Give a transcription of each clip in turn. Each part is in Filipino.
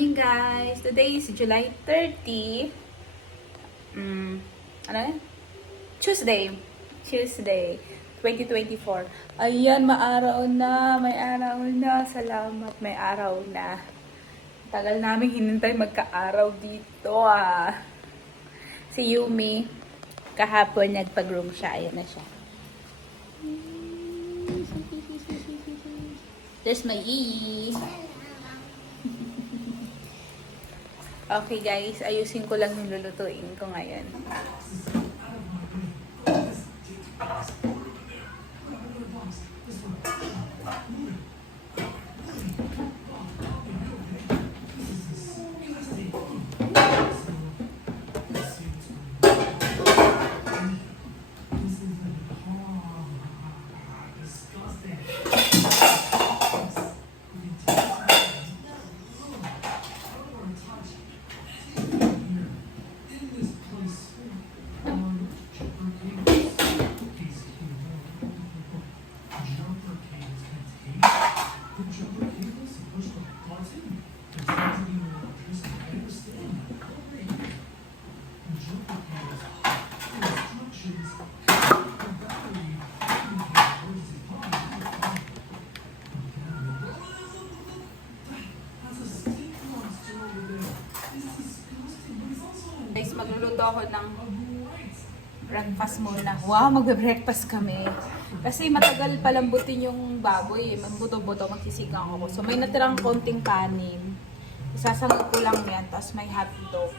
morning, guys! Today is July 30. Ano yun? Tuesday, 2024. Ayan, maaraw na. May araw na. Salamat, may araw na. Tagal namin hinintay magka-araw dito, ah. Si Yumi, kahapon nagpag-room siya. Ayan na siya. There's my E. Okay guys, ayusin ko lang yung lulutuin ko ngayon. Guys, magluluto ako ng breakfast muna. Wow, magbe-breakfast kami. Kasi matagal palambutin yung baboy. Magbuto-buto, magsisigang ako. So, may natirang konting kanin. Isasangag ko lang yan. Tapos may hotdog.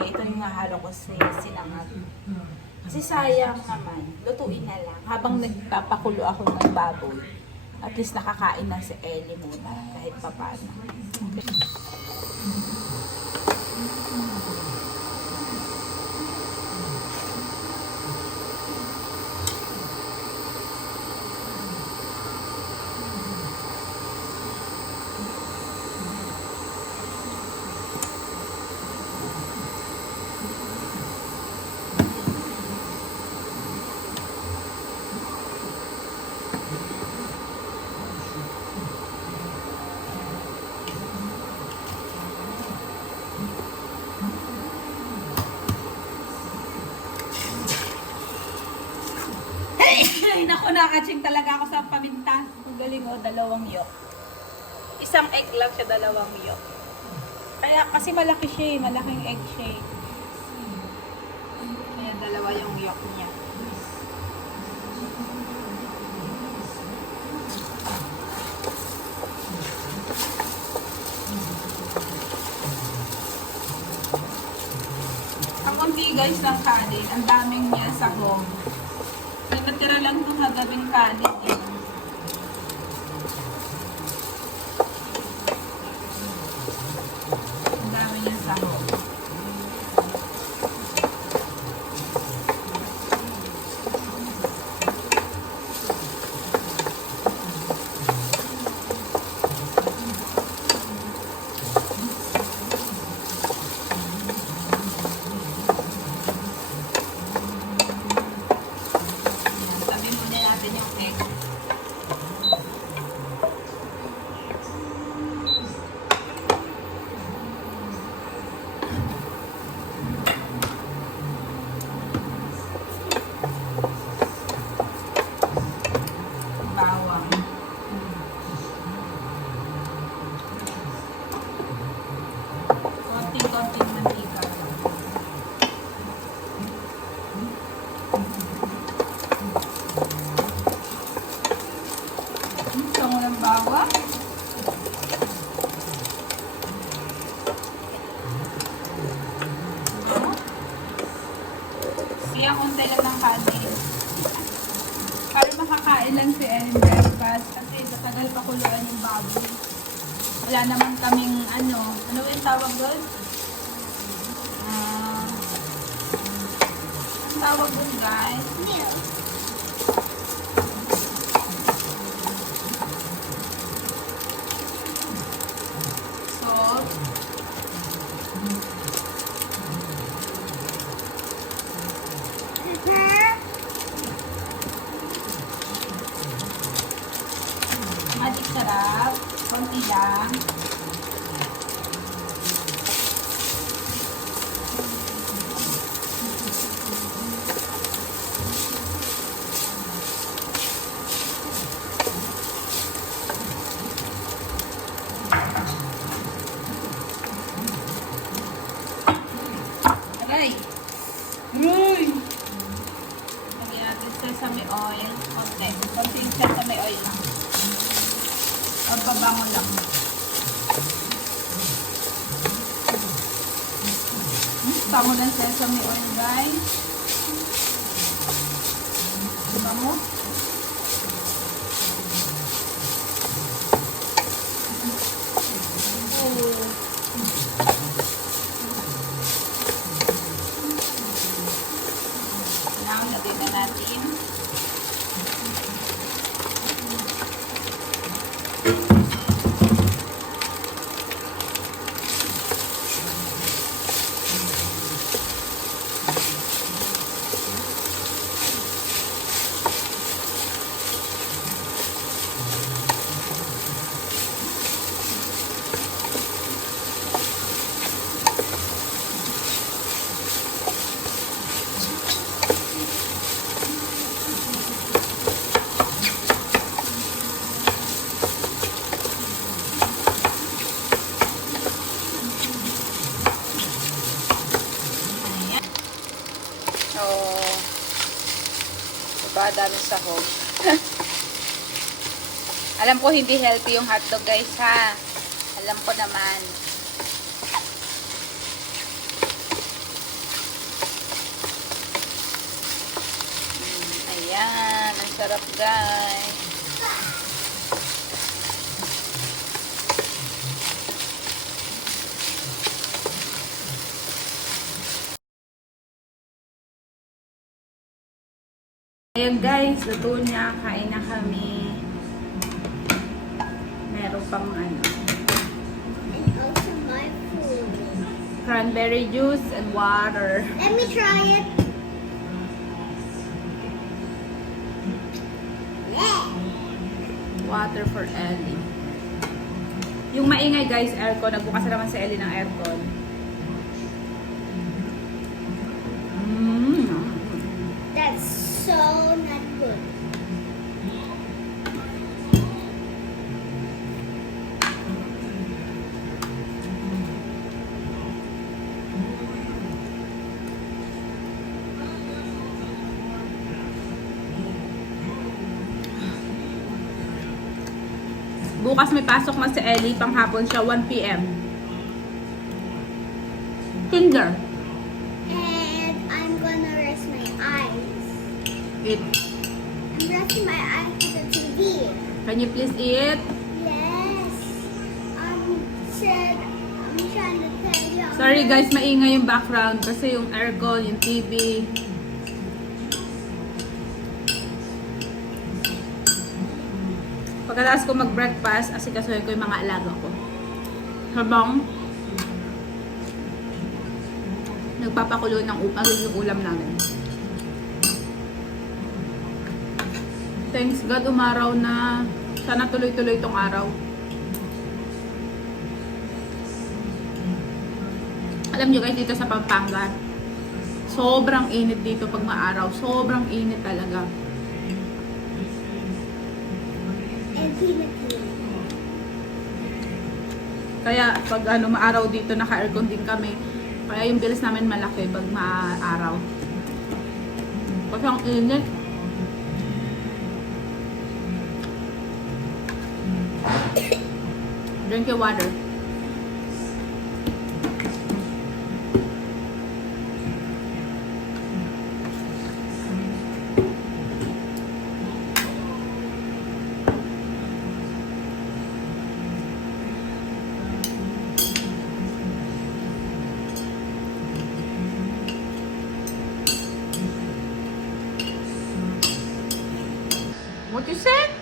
Ito yung hahalo ko sa sinangag. Kasi sayang naman. Lutuin na lang. Habang nagpapakulo ako ng baboy. At least nakakain na si Ellie muna. Kahit papaano. Ay, naku, nakaching talaga ako sa paminta. Ang galing o, 2 yolk. Isang egg lang siya, 2 yolk. Kaya, kasi malaki siya eh, malaking egg siya eh. Kaya 2 yung yolk niya. Ang konti guys ng kanin, ang daming niya sa home. Natira lang itong hagabing kanin eh. Ang dami niyang sahog. Konting mantika. Gusto mo ng bawang? Kaya konti lang ng kanin. Para makakain lang si Ellen breakfast. Kasi matagal pa kuluan yung baboy. Wala naman kaming ano yung tawag doon? Ang tawag doon guys? Milk. Salt. Magic sarap. Konti lang. Ay! Uy! Lagyan natin sesame oil. Konti. Konting sesame oil lang. Pabango lang. Bango ng sesame oil, guys. Bango. Now, lagyan na natin. So, diba, daming sahog. Alam ko hindi healthy yung hotdog, guys, ha. Alam ko naman. Ayan, ang sarap, guys. Ayan, guys, luto niya. Kain na kami. Meron pang ano. And also my food. Cranberry juice and water. Let me try it. Yeah. Water for Ellie. Yung maingay, guys, aircon. Nagbukas na naman si Ellie ng aircon. That's so not good. Bukas may pasok na si Ellie. Panghapon siya, 1 p.m. Kinder. And I'm gonna rest my eyes. Eat. I'm resting my eyes to the TV. Can you please eat? Yes. I'm trying to tell you. Sorry guys, maingay yung background kasi yung aircon, yung TV. Pagkatapos ko mag-breakfast, asikasuhin ko yung mga alaga ko. Habang nagpapakulo ng yung ulam namin. Thanks God, umaraw na. Sana tuloy-tuloy itong araw. Alam nyo guys, dito sa Pampanga, sobrang init dito pag maaraw. Sobrang init talaga. And peanut. Kaya pag maaraw dito, naka-aircon din kami. Kaya yung bilis namin malaki pag maaraw. Kasi ang init. Drink your water. What you said?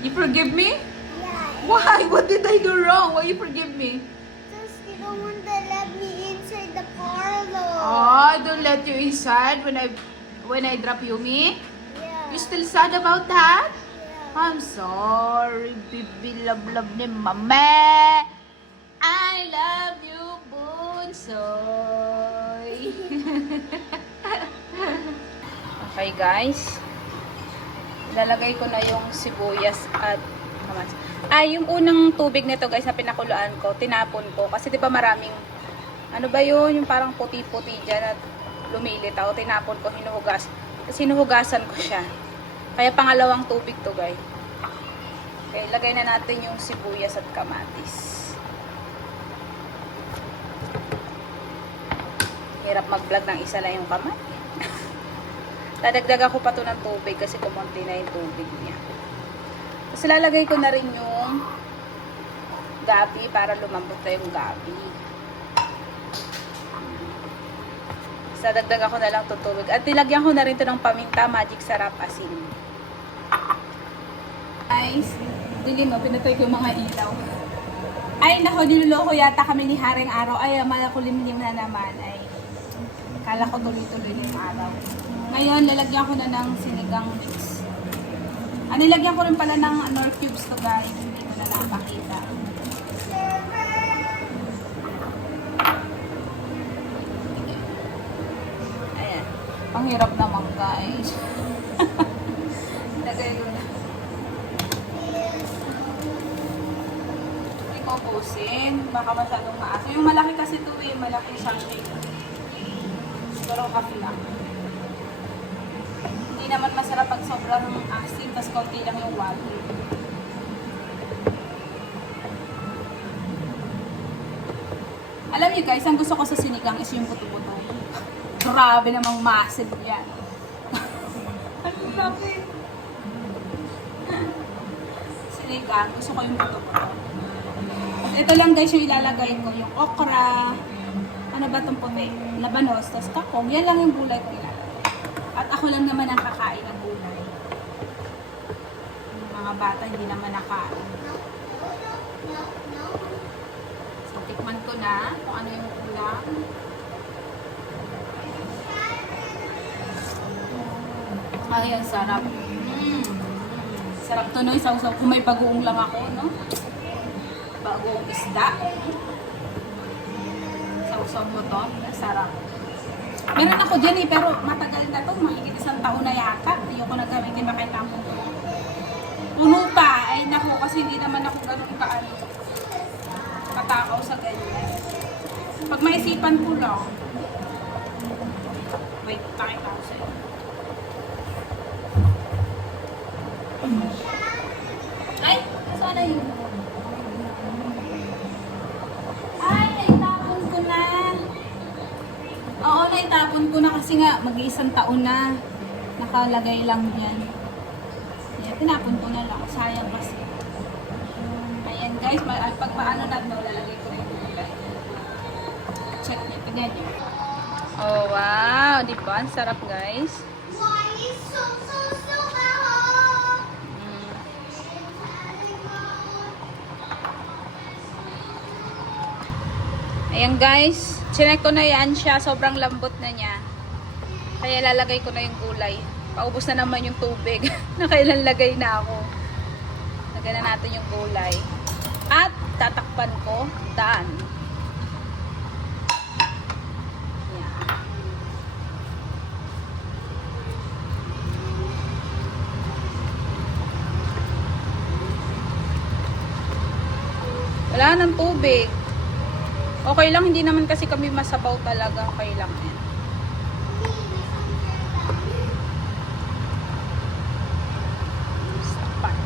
You forgive me? Yeah. Why? What did I do wrong? Why you forgive me? Just you don't want to let me inside the parlor. Oh, I don't let you inside when I drop Yumi. Yeah. You still sad about that? Yeah. I'm sorry, baby. Love ni mama. I love you, Bunsoy. Okay, guys. Lalagay ko na yung sibuyas at kamatis. Yung unang tubig nito, guys, na pinakuluan ko, tinapon ko. Kasi 'di ba maraming Ano ba yun? Yung parang puti-puti dyan at lumilitaw. Tinapon ko, hinuhugas. Kasi hinuhugasan ko siya. Kaya pangalawang tubig to, guys. Okay, lagay na natin yung sibuyas at kamatis. Hirap mag-vlog ng isa lang yung kamay. Dadagdagan ko pa to ng tubig kasi kumunti na yung tubig niya. Tapos lalagay ko na rin yung gabi para lumambot na yung gabi. So, dagdagan ko na lang to tubig. At nilagyan ko na rin to ng paminta, magic sarap, asin. Guys, dilim mo, pinatay ko yung mga ilaw. Ay, nako, niloloko yata kami ni Haring Araw. Ay, malakulimlim na naman. Ay, kala ko tuloy-tuloy yung araw. Ngayon, lalagyan ko na ng sinigang mix. Nilagyan ko rin pala ng nor cubes to, guys. Hindi ko na nakapakita. Ayan. Ang hirap naman, guys. Lagay ko na. Ubusin. Baka masyadong maasa. Yung malaki kasi ito eh. Malaki sachet. Pero half lang. Hindi naman masarap pag sobrang asin. Tapos konti lang yung water. Alam niyo guys, ang gusto ko sa sinigang is yung puto-puto. Grabe namang massive yan. Ang laki. Sinigang, gusto ko yung puto-puto. Ito lang guys yung ilalagay ko, yung okra, ano ba itong puti? Labanos, tapos kakong. Yan lang yung gulay ko ilalagay. At ako lang naman ang kakain ng gulay. Yung mga bata hindi naman nakain. So, tikman ko na kung ano yung ulam. Ay, ang sarap. Sarap to, no? Isaw-saw. Kung may bagoong lang ako, no? Bagong isda. Sausaw mo to. Sarap. Meron ako dyan eh, pero matagal na to. Mahigit 1 taon na yata. Ayoko na gamitin ba kailangan ko. Puno pa. Ay naku, kasi hindi naman ako ganun katakaw sa ganyan. Pag maisipan ko lang. Wait, pakita ko sa'yo. Ay, sana yun. Oo, naitapon ko na kasi nga mag-1 taon na nakalagay lang yan. Ayan, tinapon ko na lang. Sayang kasi. Ayan guys, pag paano na ito, lalagay ko rin yung gulay. Check nyo, tignan nyo. Oh wow, di ba? Ang sarap guys. Why is so Ayan guys, chinek ko na yan siya. Sobrang lambot na niya. Kaya lalagay ko na yung gulay. Paubos na naman yung tubig. Nakailan lagay na ako. Lagyan na natin yung gulay. At tatakpan ko. Daan. Yan. Wala nang tubig. Okay lang, hindi naman kasi kami masabaw talaga. Okay lang yan. Sapat.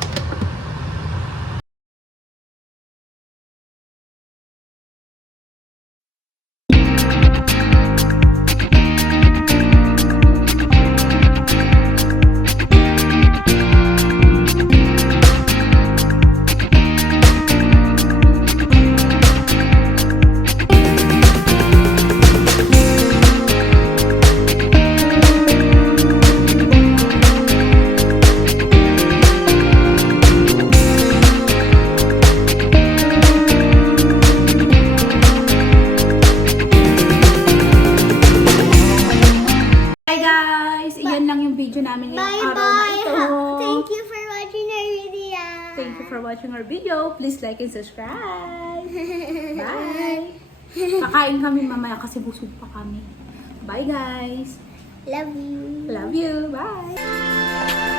Video namin ngayong araw na ito. Thank you for watching our video. Thank you for watching our video. Please like and subscribe. Bye. Kakain kami mamaya kasi busog pa kami. Bye guys. Love you. Love you. Bye.